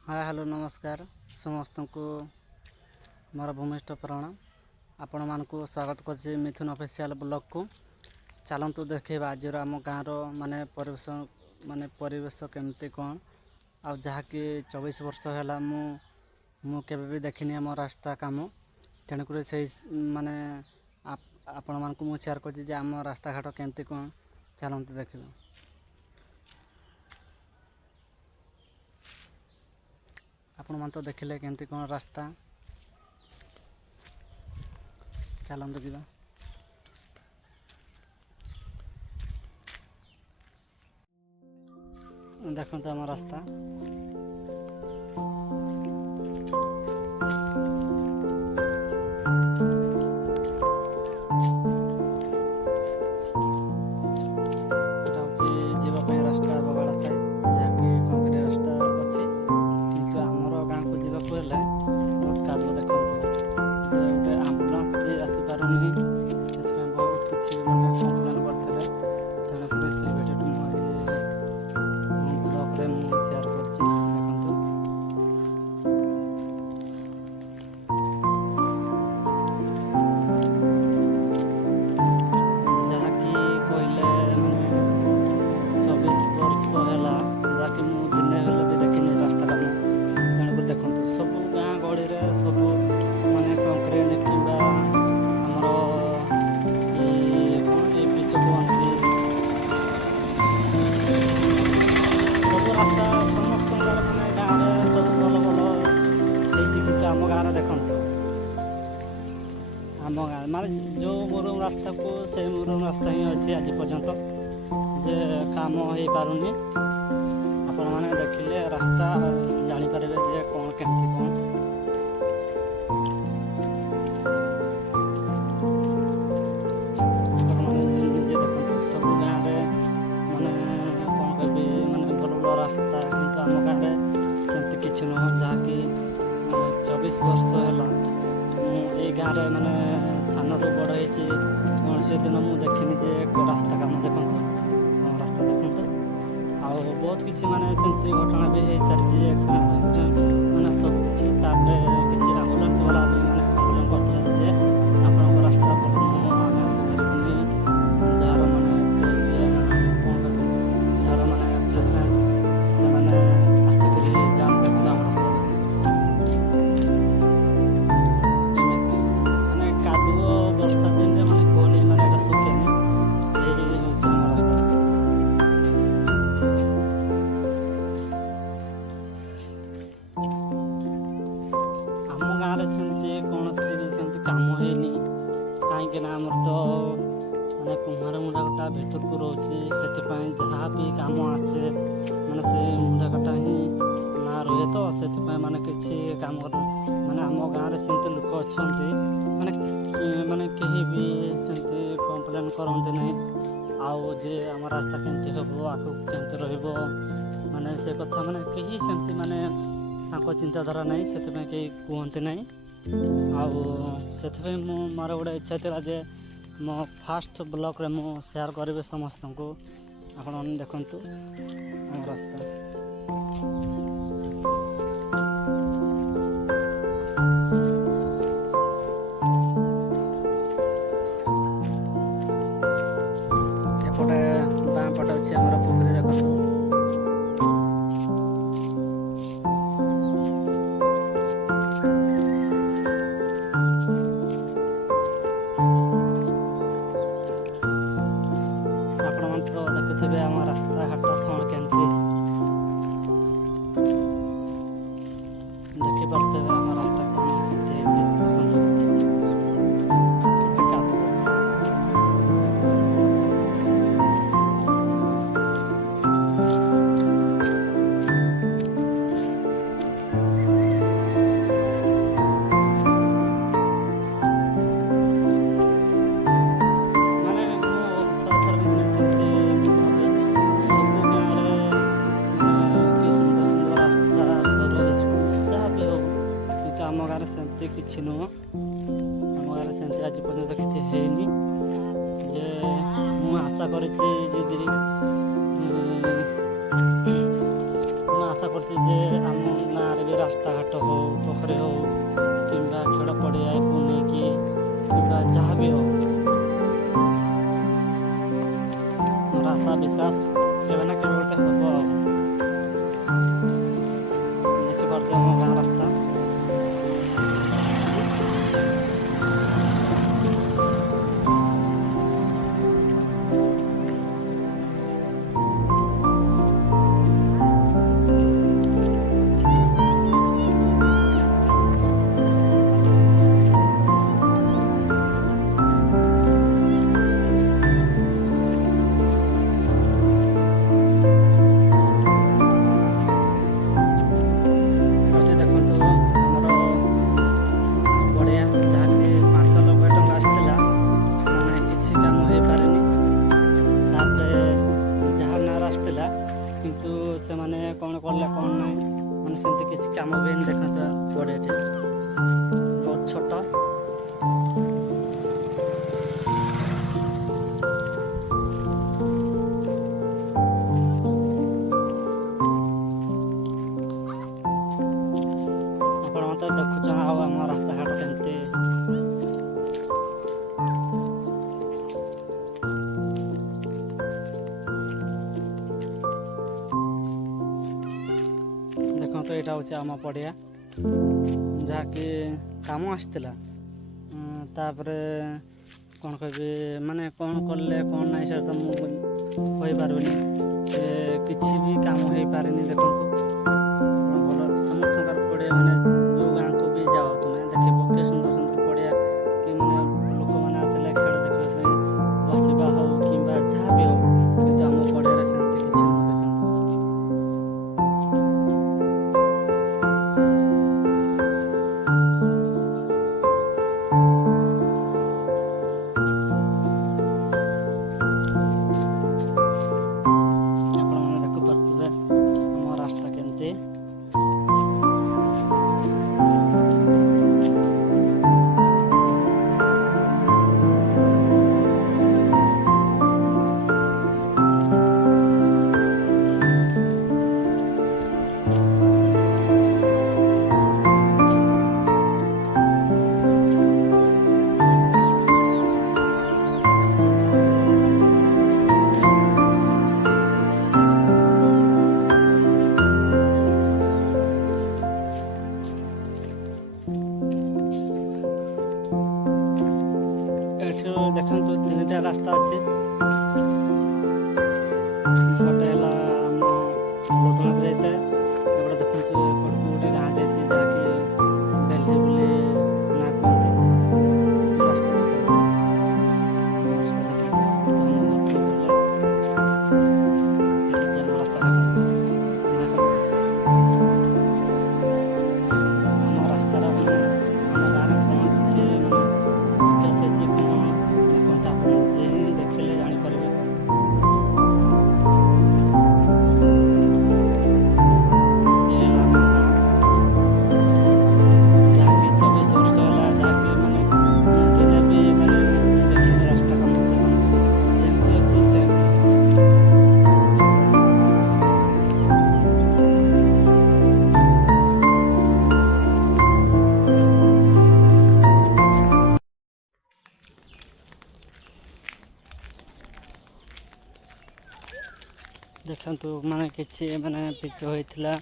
Hi hello नमस्कार समस्त को मोर भूमिष्ठ प्रणाम। आपण मानक स्वागत कर मिथुन ऑफिशियल ब्लॉग को चलतु देखा आज आम गाँव माने परिवेश केमती कौन आ जहाँकि 24 वर्ष है मुझे भी देखनी आम रास्ता कम तेणुक से माने आपण मानक मुझे शेयर कर आम रास्ता घाट केमती कौन चलतु देखा। आपण मान तो देखिले केमती कौन रास्ता चलतु जा देखते आम रास्ता रास्ता बगाड़ साइड जहाँकि कंक्रीट रास्ता अच्छी किंतु आमर गाँव को जावाक बहुत कादुआ देखते गोटे आम्बुलांस भी आसीपार से बहुत किसी मैंने कम्प्लेन करते तेणुक से भिडियो ब्लॉग में शेयर कर सब गाँ गहली सब माने कंक्रीट कि पिच कहती सब रास्ता समस्त मैंने गाँव में सब भल भल कि आम गाँव देखु आम गाँव माने जो मुरुम रास्ता को से मुरुम रास्ता ही अच्छी आज पर्यंत जे काम हो पारुनी आपण मैंने देखिले रास्ता जापर जे कौन केमती कौन निजे देखते सब गाँव में माने कौन कह माने भल भल रास्ता किंतु आम गाँव में सेमती किसी नुह जहाँकि 24 वर्ष है ये गाँव में माने सान रू बड़ हो से दिन मुझे देखनी जे रास्ता काम देखते रास्ता देखते आ बहुत किसी माने सेमती घटना भी हो सारी एक्सीडेंट माने सब किसी किसी आम्बुलांस वाला भी माने कम्प्लेन करते जे आपन रास्ता भल नुह आम आसपारे जार माने कौन जार माने पेसेंट से माने आसिक जान देखते रास्ता एमती माने कादुओ वर्षा दिन माने कहनी माने सुखेनी ये हूँ रास्ता गाँव सेमती कौन सेमती कम होनी कहीं आमर तो मैंने कुम्हार मुंडा कटा भीतर को रोचे से जहाँ भी कम आसे मैंने से मुंडा कटा ही ना रहे तो से माने किसी काम माने आम गाँव में सेमती लोक अच्छा माने माने कहीं भी सेमती कम्प्लेन करते नहीं आउ जे आम रास्ता केमती हम आगे केमती रहिबो माने से कथा माने कहीं सेमती माने चिंताधारा नहीं से कहीं कहते नहीं आउ मोर गोटे इच्छा था जे मो फास्ट ब्लॉग रे मु शेयर करी समस्त को आपण देखंतु आम रास्ता एपटे बाँ पटे अच्छे आम पोखरी देखो देखुथे आम रास्ता घाट कौन केमती देखिपे आम रास्ता कौन केमती आम गाँव सेमती किसी नुह आम गाँव सेमती आज पर्यटन किसी है जे मुझे आशा कर କରୁଛି ଯେ ଆମ ଗାଁରେ ବି ରାସ୍ତାଘାଟ ହଉ, ପୋଖରୀ ହଉ କିମ୍ବା ଖେଳ ପଡ଼ିଆକୁ ନେଇକି କିମ୍ବା ଯାହା ବି ହଉ, ମୋର ଆଶା ବିଶ୍ୱାସ କେବେ ନା କେବେ ଗୋଟେ ହବ। ଆଉ ଦେଖିପାରୁଛି ଆମ ଗାଁ ରାସ୍ତା। କିନ୍ତୁ ସେମାନେ କ'ଣ କଲେ କ'ଣ ନାହିଁ, ମାନେ ସେମିତି କିଛି କାମ ବି ଦେଖନ୍ତୁ ପଡ଼ିଆଟି ବହୁତ ଛୋଟ। ଆପଣ ମୋତେ ଦେଖୁଛ ଆଉ ଆମ ରାସ୍ତାଘାଟ କେମିତି ଦେଖନ୍ତୁ। ଏଇଟା ହେଉଛି ଆମ ପଡ଼ିଆ, ଯାହାକି କାମ ଆସିଥିଲା। ତାପରେ କ'ଣ କହିବି, ମାନେ କ'ଣ କଲେ କ'ଣ ନାହିଁ ସେଟା ତ ମୁଁ କହିପାରିବିନି। କିଛି ବି କାମ ହେଇପାରିନି। ଦେଖନ୍ତୁ ଭଲ ସମସ୍ତଙ୍କର ପଡ଼ିଆ, ମାନେ ଯେଉଁ ଗାଁକୁ ବି ଯାଅ ତୁମେ ଦେଖିବ କି ସୁନ୍ଦର ସୁନ୍ଦର ପଡ଼ିଆ, କି ମାନେ ଲୋକମାନେ ଆସିଲେ ଖେଳ ଦେଖିବା ପାଇଁ ବସିବା ହଉ କିମ୍ବା ଯାହା ବି ହଉ, କିନ୍ତୁ ଆମ ପଡ଼ିଆରେ ସେମିତି କିଛି ନୁହଁ। ଦେଖନ୍ତୁ ଆପଣମାନେ ଦେଖିପାରୁଥିବେ ଆମ ରାସ୍ତା କେମିତି। ଏଠୁ ଦେଖନ୍ତୁ ତିନିଟା ରାସ୍ତା ଅଛି। ଗୋଟେ ହେଲା ଆମ ଲୋଧଣାକୁ ଯାଇଥାଏ, ସେପଟେ ଦେଖନ୍ତୁ ଏପଟକୁ ଗୋଟେ ଗାଁ ଯାଇଛି ଯାହାକି ବେଲଝି ବୋଲି ନାଁ କୁହନ୍ତି। ରାସ୍ତା ବିଷୟରେ ଆମ ରାସ୍ତାର ମାନେ ଆମ ଗାଁରେ କ'ଣ କିଛି ମାନେ ବିକାଶ ହେଇଛି କ'ଣ, ଦେଖନ୍ତୁ ଆପଣ ନିଜେ ହିଁ ଦେଖିଲେ ଜାଣିପାରିବେ। ଏ ହେଲା ଆମ ଗାଁ, ଯାହାକି 24 ବର୍ଷ ହେଲା, ଯାହାକି ମାନେ ଦିନେ ବି ମାନେ ଦେଖିନି ରାସ୍ତା କାମ। ଦେଖନ୍ତୁ ଯେମିତି ଅଛି ସେମିତି। ଦେଖନ୍ତୁ ମାନେ କିଛି ମାନେ ପିଚୁ ହୋଇଥିଲା,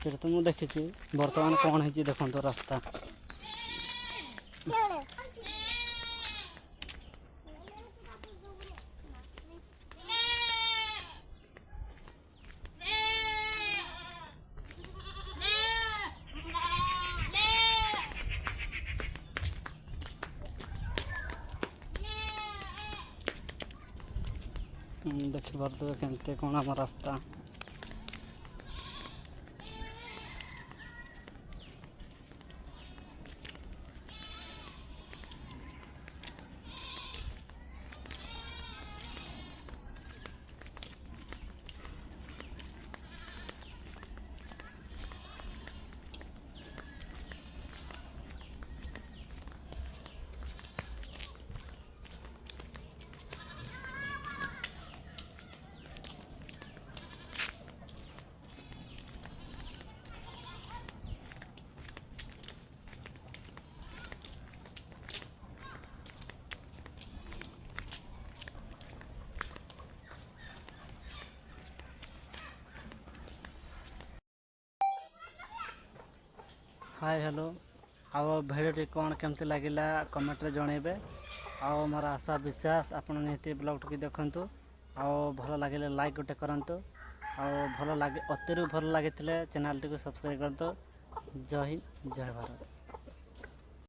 ସେଇଟା ତ ମୁଁ ଦେଖିଛି। ବର୍ତ୍ତମାନ କ'ଣ ହେଇଛି ଦେଖନ୍ତୁ ରାସ୍ତା। ଦେଖିପାରୁଥିବେ କେମିତି କ'ଣ ଆମ ରାସ୍ତା। हाय हेलो ଆଉ ଭିଡ଼ିଓଟି କ'ଣ କେମିତି ଲାଗିଲା କମେଣ୍ଟରେ ଜଣାଇବେ। ଆଉ ମୋର ଆଶା ବିଶ୍ୱାସ ଆପଣ ନିହାତି ବ୍ଲଗ୍ଟିକୁ ଦେଖନ୍ତୁ। ଆଉ ଭଲ ଲାଗିଲେ ଲାଇକ୍ ଗୋଟେ କରନ୍ତୁ। ଆଉ ଅତିରୁ ଭଲ ଲାଗିଥିଲେ ଚ୍ୟାନେଲ୍ଟିକୁ ସବସ୍କ୍ରାଇବ୍ କରନ୍ତୁ। ଜୟ ହିନ୍ଦ ଜୟ ଭାରତ।